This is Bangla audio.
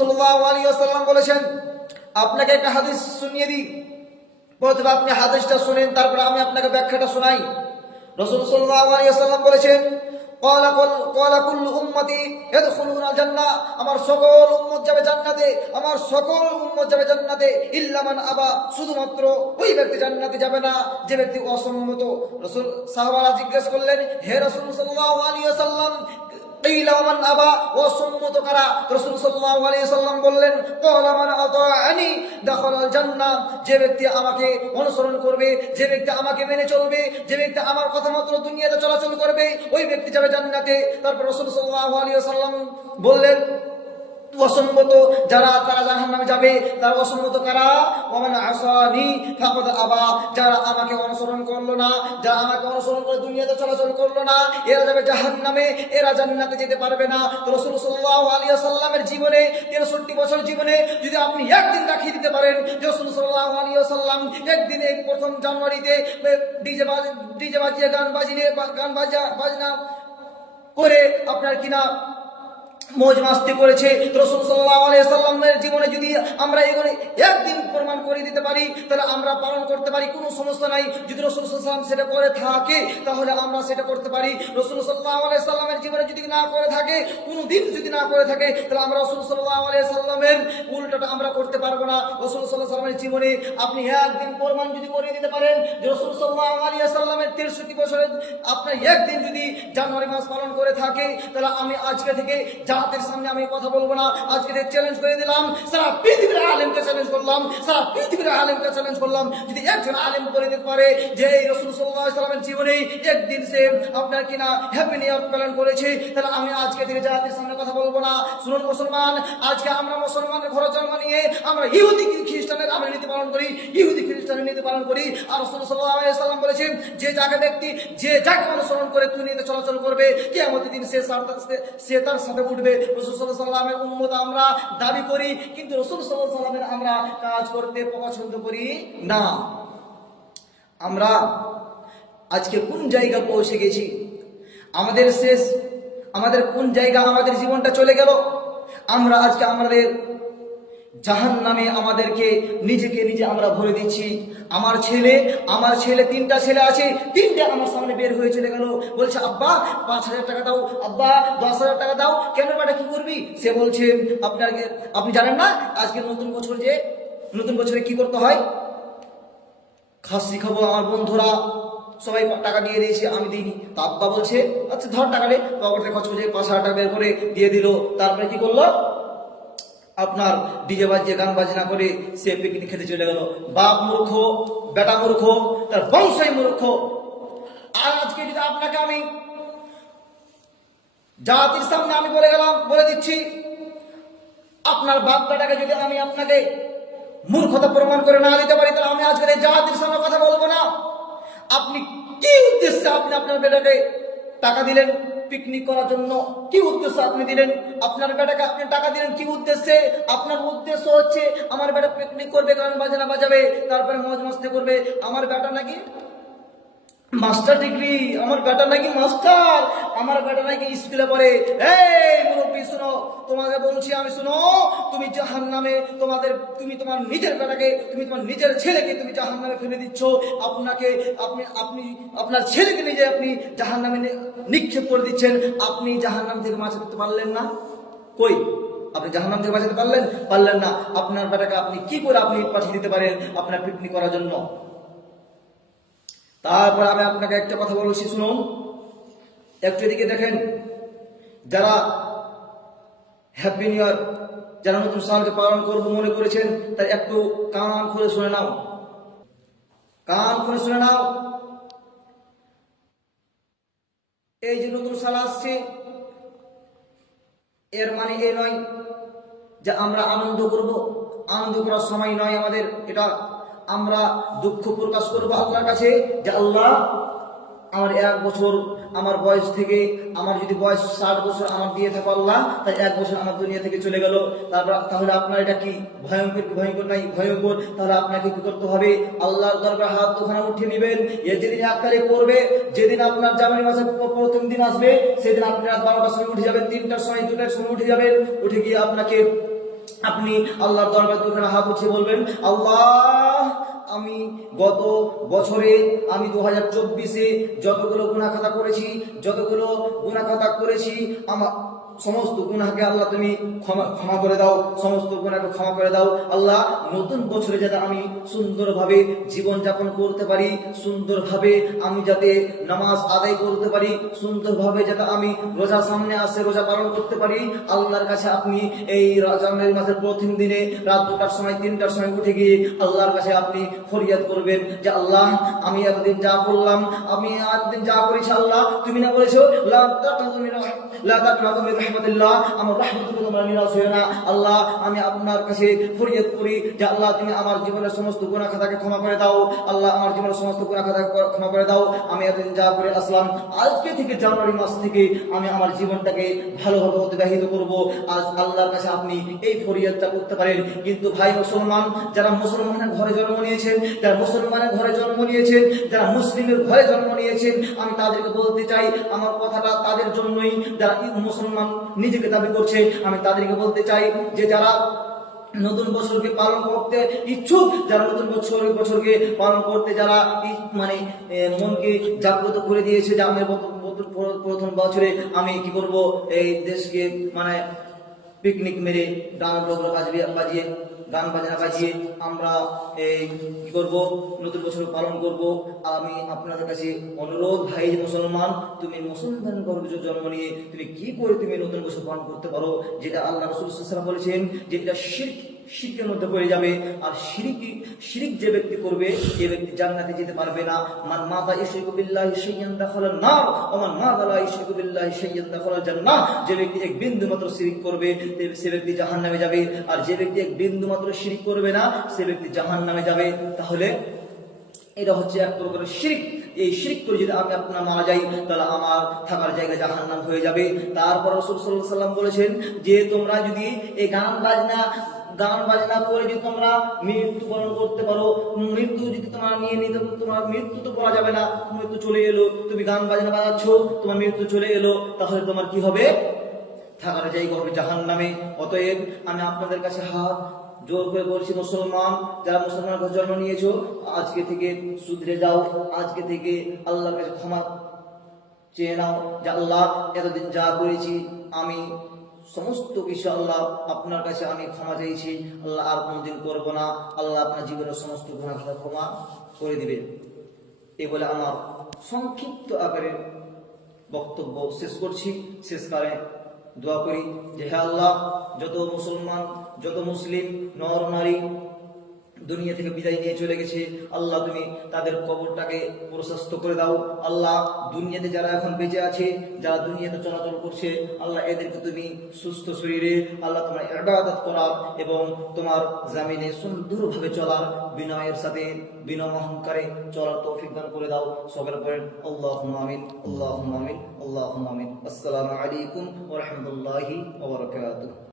সাল্লাল্লাহু আলাইহি ওয়াসাল্লাম বলেছেন, আপনাকে একটা হাদিস শুনিয়ে দিই, প্রথমে আপনি হাদিসটা শুনেন, তারপরে আমি আপনাকে ব্যাখ্যাটা শোনাই। রাসূল সাল্লাল্লাহু আলাইহি ওয়াসাল্লাম বলেছেন, ক্বালা কুল্লু উম্মতি ইয়াদখুলুনাল জান্নাহ, আমার সকল উম্মত যাবে জান্নাতে, আমার সকল উম্মত যাবে জান্নাতে, ইল্লা মান আবা, শুধুমাত্র ওই ব্যক্তি জান্নাতে যাবে না যে ব্যক্তি অসম্মত। রাসূল সাহাবারা জিজ্ঞেস করলেন, হে রাসূল সাল্লাল্লাহু আলাইহি ওয়াসাল্লাম, কিলা মান আবা, অসম্মত কারা? রাসূল সাল্লাল্লাহু আলাইহি ওয়াসাল্লাম বললেন, ক্বালা মান আতাআনি দাখালাল জান্নাহ, যে ব্যক্তি আমাকে অনুসরণ করবে, যে ব্যক্তি আমাকে মেনে চলবে, যে ব্যক্তি আমার কথা মতো দুনিয়াতে চলাচল করবে, ওই ব্যক্তি যাবে জান্নাতে। তারপর রাসূল সাল্লাল্লাহু আলাইহি ওয়াসাল্লাম বললেন, অসম্মত যারা তারা জাহান্নামে যাবে। তারা অসম্মত কারা? ওমান আসানি ফাকাদ আবা, যারা আমাকে অনুসরণ করলো না, যারা আমাকে অনুসরণ করে দুনিয়াতে চলাচল করলো না, এরা যাবে জাহান্নামে, এরা জান্নাতে যেতে পারবে না। তো রাসূল সাল্লাল্লাহু আলাইহি ওয়াসাল্লামের জীবনে 63 বছর জীবনে যদি আপনি একদিন দেখিয়ে দিতে পারেন যে রাসূল সাল্লাল্লাহু আলাইহি ওয়াসাল্লাম একদিনে প্রথম জানুয়ারিতে ডিজে বাজিয়ে গান বাজনা করে আপনার কিনা মौज মাস্তি করেছে, রাসূল সাল্লাল্লাহু আলাইহি ওয়াসাল্লামের জীবনে যদি আমরা এগুলো একদিন প্রমাণ করে দিতে পারি, তাহলে আমরা পালন করতে পারি, কোনো সমস্যা নাই। যদি রাসূল সাল্লাল্লাহু আলাইহি ওয়াসাল্লাম সেটা করে থাকে, তাহলে আমরা সেটা করতে পারি। রাসূল সাল্লাল্লাহু আলাইহি ওয়াসাল্লামের জীবনে যদি না করে থাকে, কোনো দিন যদি না করে থাকে, তাহলে আমরা রাসূল সাল্লাল্লাহু আলাইহি ওয়াসাল্লামের উল্টোটা আমরা করতে পারবো না। রাসূল সাল্লাল্লাহু আলাইহি ওয়াসাল্লামের জীবনে আপনি একদিন প্রমাণ যদি করে দিতে পারেন যে রাসূল সাল্লাল্লাহু আলাইহি ওয়াসাল্লামের 63 বছরের আপনার একদিন যদি জানুয়ারি মাস পালন করে থাকে, তাহলে আমি আজকে থেকে জাতির সামনে আমি কথা বলবো না, আজকে চ্যালেঞ্জ করে দিলাম, সারা পৃথিবীর আলেমকে চ্যালেঞ্জ করলাম, সারা পৃথিবীর আলেমকে চ্যালেঞ্জ করলাম, যদি একজন আলেম করে দিতে পারে যে রাসূল সাল্লাল্লাহু আলাইহি ওয়াসাল্লামের জীবনে একদিন সে আপনার কিনা হ্যাপি নিউ ইয়ার পালন করেছে, তাহলে আমি আজকে থেকে জাতির সামনে কথা বলবো না। শুনুন মুসলমান, আজকে আমরা মুসলমানের ঘরে জন্ম নিয়ে আমরা ইহুদি খ্রিস্টানের আমরা নীতি পালন করি, ইহুদি খ্রিস্টানের নীতি পালন করি। আর রাসূল সাল্লাল্লাহু আলাইহি ওয়াসাল্লাম বলেছেন, যে যাকে অনুসরণ করে দুনিয়াতে চলাচল করবে, কিয়ামতের দিন সে তার সাথে উঠবে। রাসূল সাল্লাল্লাহু আলাইহি ওয়াসাল্লামের উম্মত আমরা দাবি করি, কিন্তু রাসূল সাল্লাল্লাহু আলাইহি ওয়াসাল্লামের আমরা কাজ করতে পছন্দ করি না। আমরা আজকে কোন জায়গা পৌঁছে গেছি? আমাদের কোন জায়গা আমাদের জীবনটা চলে গেল? আমরা আজকে আমাদের জাহান্নামে আমাদেরকে নিজেকে নিজে আমরা ভরে দিচ্ছি। আমার ছেলে 3টা ছেলে আছে, 3টে আমার সামনে বের হয়ে চলে গেল, বলছে আব্বা 5,000 টাকা দাও, আব্বা 10,000 টাকা দাও। কেন বেটা, কি করবি? সে বলছে আপনি জানেন না আজকে নতুন বছরে কি করতে হয়? খাসি খাবো, আমার বন্ধুরা সবাই টাকা দিয়ে দিয়েছে, আমি দিইনি। তো আব্বা বলছে আচ্ছা ধর টাকা নে, পকেটে খরচ করে 5,000 টাকা বের করে দিয়ে দিল। তারপরে কি করলো? আপনার ডিজে বাজিয়ে গান বাজনা করে সে পিকনিক খেতে চলে গেল। বাপ মূর্খ, বেটা মূর্খ, তার বংশই মূর্খ। আর আজকে যদি আপনাকে আমি জাতির সামনে আমি বলে দিচ্ছি, আপনার বাপ বেটাকে যদি আমি আপনাকে মূর্খতা প্রমাণ করে না দিতে পারি, তাহলে আমি আজকে জাতির সামনে কথা বলবো না। আপনি কি উদ্দেশ্যে আপনি আপনার বেটাকে টাকা দিলেন পিকনিক করার জন্য? কি উদ্দেশ্যে আপনি দিলেন আপনার বেটাকে? আপনি টাকা দিলেন কি উদ্দেশ্যে? আপনার উদ্দেশ্য হচ্ছে আমার বেটা পিকনিক করবে, গান বাজনা বাজাবে, তারপরে মौज মাস্তি করবে। আমার বেটা নাকি মাস্টার ডিগ্রি, আমার বেটা নাকি মাস্টার, আমার বেটা নাকি স্কুলে পড়ে। এই মুরব্বি শুনো, তোমাকে বলছি আমি, শুনো, তুমি জাহান্নামে তুমি তোমার নিজের বেটাকে, তুমি তোমার নিজের ছেলেকে তুমি জাহান্নামে ফেলে দিচ্ছ। আপনি আপনার ছেলেকে নিজে আপনি জাহান্নামে নিক্ষেপ করে দিচ্ছেন। আপনি জাহান্নাম থেকে বাঁচাতে পারলেন না? কই আপনি জাহান্নাম থেকে বাঁচাতে পারলেন না। আপনার বেটাকে আপনি কি করে আপনি পাঠিয়ে দিতে পারেন আপনার পিকনিক করার জন্য? তারপর আমি আপনাকে একটা কথা বলছি, শুনুন, একটু এদিকে দেখেন। যারা হ্যাপি নিউ ইয়ার, যারা নতুন সালকে পালন করবো মনে করেছেন, তাই একটু কান খুলে শুনে নাও, এই যে নতুন সাল আসছে, এর মানে এই নয় যে আমরা আনন্দ করব। আনন্দ করার সময় নয় আমাদের এটা। আমরা দুঃখ প্রকাশ করবো আল্লাহর কাছে যে আল্লাহ, আমার 1 বছর আমার বয়স থেকে, আমার যদি বয়স 60 বছর আমার দিয়ে থাকো আল্লাহ, তাই 1 বছর আমার দুনিয়া থেকে চলে গেল। তাহলে আপনার এটা কি ভয়ঙ্কর নাই? ভয়ঙ্কর। তাহলে আপনাকে কি করতে হবে? আল্লাহর দরবারে হাত দুখানা উঠিয়ে নেবেন। যেদিন 1 তারিখ পড়বে, যেদিন আপনার জানুয়ারি মাসের প্রথম দিন আসবে, সেদিন আপনি রাত 12টার সময় উঠে যাবেন, 3টার সময়, 2টার সময় উঠে যাবেন। উঠে গিয়ে আপনাকে আপনি আল্লাহর দরবারে দুখানা হাত উঠিয়ে বলবেন, আল্লাহ, আমি গত বছরে আমি 2024-এ যতগুলো গুনাহ খাতা করেছি আমার সমস্ত গুনাহকে আল্লাহ তুমি ক্ষমা করে দাও, সমস্ত গুনাহকে ক্ষমা করে দাও। আল্লাহ, নতুন বছরে যাতে আমি সুন্দরভাবে জীবন যাপন করতে পারি, সুন্দরভাবে আমি যাতে নামাজ আদায় করতে পারি, সুন্দরভাবে যাতে আমি রোজা সামনে আসে রোজা পালন করতে পারি। আল্লাহর কাছে আপনি এই জানুয়ারি মাসের প্রথম দিনে রাত 2টার সময় 3টার সময় উঠে গিয়ে আল্লাহর কাছে আপনি ফরিয়াদ করবেন যে আল্লাহ, আমি এতদিন যা করলাম, আমি এতদিন যা করেছি, আল্লাহ তুমি না বলেছো লা তাকনাতু মির রাহমাতিল্লাহ, আমার রাহমত থেকে তোমরা নিরাশ হয়ো না। আল্লাহ, আমি আপনার কাছে ফরিয়াদ করি যে আল্লাহ তুমি আমার জীবনের সমস্ত গুনাহ খাতাকে ক্ষমা করে দাও। আল্লাহ, আমার জীবনের সমস্ত গুনাহ খাতাকে ক্ষমা করে দাও। আমি এতদিন যা করে আসলাম, আজকে থেকে জানুয়ারি মাস থেকে আমি আমার জীবনটাকে ভালোভাবে অতিবাহিত করব। আজ আল্লাহর কাছে আপনি এই ফরিয়াদটা করতে পারেন। কিন্তু ভাই মুসলমান, যারা মুসলমানের ঘরে জন্ম নিয়েছেন, যারা মুসলমানের ঘরে জন্ম নিয়েছেন, যারা মুসলিমের ঘরে জন্ম নিয়েছেন, আমি তাদেরকে বলতে চাই, আমার কথাটা তাদের জন্যই, যারা মুসলমান নিজেকে দাবি করছে, আমি তাদেরকে বলতে চাই যে যারা নতুন বছরকে পালন করতে ইচ্ছুক, যারা নতুন বছরকে পালন করতে যারা মানে মনকে জাগ্রত করে দিয়েছে যে আমি প্রথম বছরে আমি কি করব, এই দেশকে মানে পিকনিক মেরে গান বাজনা বাজিয়ে আমরা এই কি করব, নতুন বছর পালন করব। আমি আপনাদের কাছে অনুরোধ, ভাই মুসলমান, তুমি মুসলমান গর্ভে জন্ম নিয়ে তুমি কি করে তুমি নতুন বছর পালন করতে পারো, যেটা আল্লাহ রাসূল সাল্লাল্লাহু আলাইহি ওয়াসাল্লাম বলেছেন যে এটা শিরকের মধ্যে পড়ে যাবে। আর শিরিক যে ব্যক্তি করবে, এই ব্যক্তি জান্নাতে যেতে পারবে না। মান মাতা ইশরিকু বিল্লাহি শাইয়ান দাখালান নার ওয়া মান মাতা লা ইশরিকু বিল্লাহি শাইয়ান দাখালাল জান্নাহ। যে ব্যক্তি এক বিন্দু মাত্র শিরিক করবে, সে ব্যক্তি জাহান্নামে যাবে। আর যে ব্যক্তি এক বিন্দু মাত্র শিরিক করবে না, সে ব্যক্তি জাহান্নামে যাবে। তাহলে এটা হচ্ছে এক প্রকারের শিরিক। এই শিরিক করে যদি আমি আপনার মারা যাই, তাহলে আমার থাকার জায়গা জাহান্নাম হয়ে যাবে। তারপর রাসূল সাল্লাল্লাহু আলাইহি ওয়াসাল্লাম বলেছেন যে তোমরা যদি এই গান বাজনা করে যদি তোমরা মৃত্যুবরণ করতে পারো, মৃত্যু যদি তোমরা নিয়ে নিতে, তোমার মৃত্যু তো বলা যাবে না, মৃত্যু চলে এলো, তুমি গান বাজনা বাজাচ্ছ, তোমার মৃত্যু চলে এলো, তাহলে তোমার কি হবে? থাকার জায়গা হবে জাহান্নামে। অতএব আমি আপনাদের কাছে হাত জোর করে বলছি, মুসলমান, যারা মুসলমানের ঘরে জন্ম নিয়েছো, আজকে থেকে শুধরে যাও, আজকে থেকে আল্লাহর কাছে ক্ষমা চেয়ে নাও যে আল্লাহ, এতদিন যা করেছি আমি সমস্ত কিছু আল্লাহ আপনার কাছে আমি ক্ষমা চাইছি, আল্লাহ আর কোনোদিন করবো না। আল্লাহ আপনার জীবনের সমস্ত গুনাহ ক্ষমা করে দিবেন। এই বলে আমার সংক্ষিপ্ত আকারে বক্তব্য শেষ করছি। শেষকালে দোয়া করি যে হে আল্লাহ, যত মুসলমান, যত মুসলিম নর নারী দুনিয়া থেকে বিদায় নিয়ে চলে গেছে, আল্লাহ তুমি তাদের কবরটাকে প্রশস্ত করে দাও। আল্লাহ, দুনিয়াতে যারা এখন বেঁচে আছে, যারা দুনিয়াতে চলাচল করছে, আল্লাহ এদেরকে তুমি সুস্থ শরীরে আল্লাহ তোমার ইবাদত করার এবং তোমার জামিনে সুন্দরভাবে চলার, বিনয়ের সাথে বিনয় অহংকারে চলার তৌফিক দান করে দাও। সকলে পড়েন আল্লাহুম্মা আমিন, আল্লাহুম্মা আমিন, আল্লাহুম্মা আমিন। আসসালামু আলাইকুম ওয়া রাহমাতুল্লাহি ওয়া বারাকাতুহু।